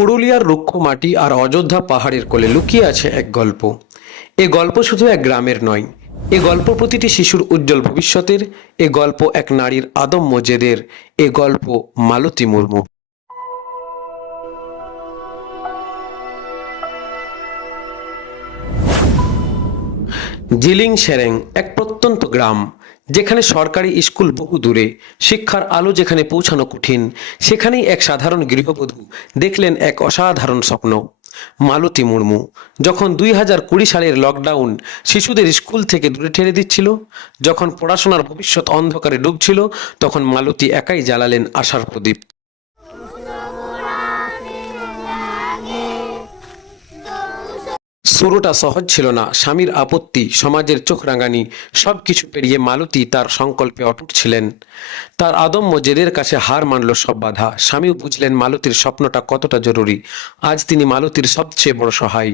পুরুলিয়ার রুক্ষ মাটি আর অযোধ্যা পাহাড়ের কোলে লুকিয়ে আছে এক গল্প। এ গল্প শুধু এক গ্রামের নয়, এ গল্প প্রতিটি শিশুর উজ্জ্বল ভবিষ্যতের, এ গল্প এক নারীর আদম্য জেদের, এ গল্প মালতী মুর্মু। জিলিং সেরেং এক প্রত্যন্ত গ্রাম, যেখানে সরকারি স্কুল বহু দূরে। শিক্ষার আলো যেখানে পৌঁছানো কঠিন, সেখানেই এক সাধারণ গৃহবধূ দেখলেন এক অসাধারণ স্বপ্ন। মালতী মুর্মু, যখন দুই হাজার কুড়ি সালের লকডাউন শিশুদের স্কুল থেকে দূরে ঠেলে দিচ্ছিল, যখন পড়াশোনার ভবিষ্যৎ অন্ধকারে ডুবছিল, তখন মালতী একাই জ্বালালেন আশার প্রদীপ। শুরুটা সহজ ছিল না। স্বামীর আপত্তি, সমাজের চোখ রাঙানি সব কিছু পেরিয়ে মালতী তার সংকল্পে অটুট ছিলেন। তার আদম্য জেদের কাছে হার মানল সব বাধা। স্বামীও বুঝলেন মালতীর স্বপ্নটা কতটা জরুরি। আজ তিনি মালতীর সবচেয়ে বড় সহায়।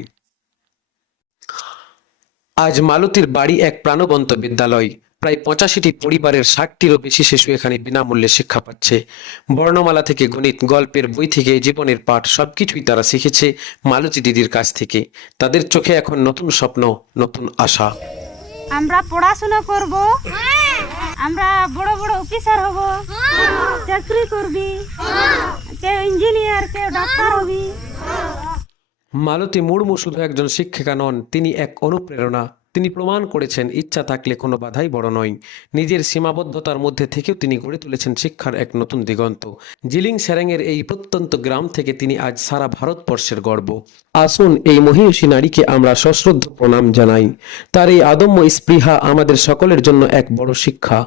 আজ মালতীর বাড়ি এক প্রাণবন্ত বিদ্যালয়। প্রায় পঁচাশিটি পরিবারের ষাটটিরও বেশি শিশু এখানে বিনামূল্যে শিক্ষা পাচ্ছে। বর্ণমালা থেকে গণিত গল্পের বই থেকে জীবনের পাঠ সবকিছুই তারা শিখেছে মালতী দিদির কাছ থেকে। তাদের চোখে এখন নতুন স্বপ্ন নতুন আশা। আমরা পড়াশোনা করব। আমরা বড় বড় অফিসার হব। চাকরি করবি। কেউ ইঞ্জিনিয়ার কেউ ডাক্তার হবি। মালতী মুর্মু শুধু একজন শিক্ষিকা নন তিনি এক অনুপ্রেরণা। তিনি প্রমাণ করেছেন, ইচ্ছা থাকলে কোনো বাধাই বড় নয়। নিজের সীমাবদ্ধতার মধ্যে থেকেও তিনি গড়ে তুলেছেন শিক্ষার এক নতুন দিগন্ত। জিলিং সেরেঙের এই প্রত্যন্ত গ্রাম থেকে তিনি আজ সারা ভারতবর্ষের গর্ব। আসুন এই মহিষী নারীকে আমরা সশ্রদ্ধ প্রণাম জানাই। তার এই আদম্য স্পৃহা আমাদের সকলের জন্য এক বড় শিক্ষা।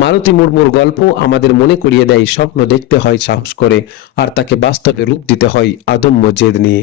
মারুতি মুর্মুর গল্প আমাদের মনে করিয়ে দেয়, স্বপ্ন দেখতে হয় সাহস করে, আর তাকে বাস্তবে রূপ দিতে হয় আদম্য জেদ নিয়ে।